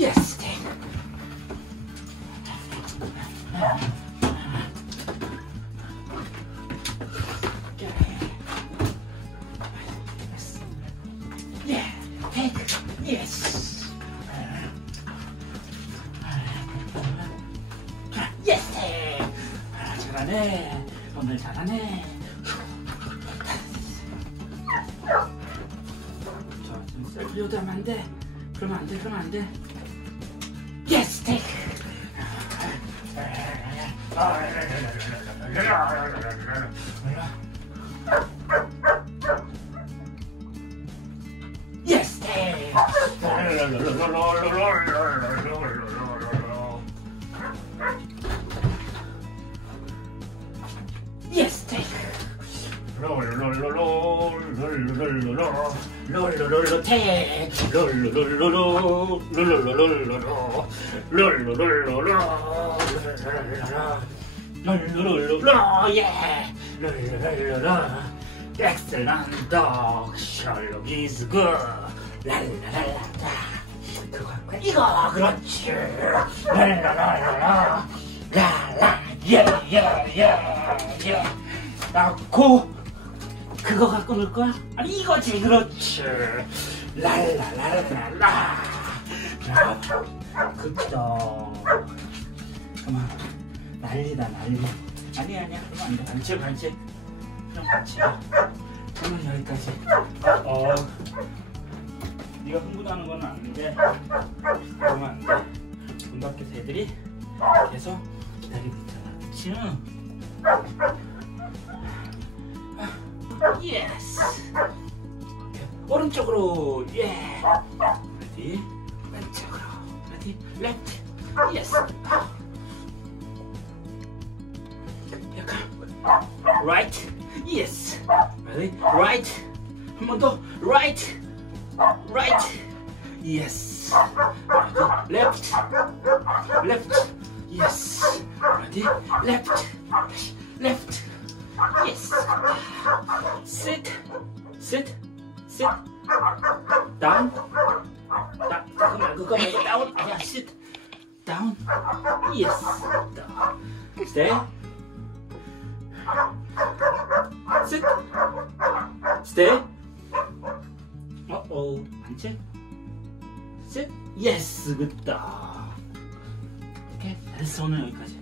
Yes, take. Yeah, take. Yes. Yes, take. 잘하네. 오늘 잘하네. 좀 셀리오도 하면 안 돼. 그러면 안 돼. 그러면 안 돼. Yes, take. Yes, take. Yes, take. 롤로롤로 택 롤로롤로로 롤로롤로로 롤로롤로로 예 롤로롤로로 excellent dog Sherlock is good 랄라랄라 그거 할 거야 이거 그렇지 랄라랄라 랄라 예예예예 나고 그거 갖고 놀 거야? 아니 이거지 그렇지 랄라랄라라 그쵸 그만 난리다 난리 아니야 그러면 안돼 반칙 그럼 반칙이야 그러면 여기까지 네가 흥분하는 건 아닌데 그러면 안돼 문 밖에서 애들이 계속 기다리고 있잖아 그치? 예스 오른쪽으로 예 레디 왼쪽으로 레디 레프트 예스 약간 라이트 예스 레디 라이트 한 번 더 라이트 예스 레디 레프트 예스 레디 레프트 Yes. Sit. Down. Kau down. Yeah, sit. Down. Yes. Down. Stay. Sit. Stay. 반칙. Sit. Yes. Good. 오케이. 잘했어 오늘 여기까지.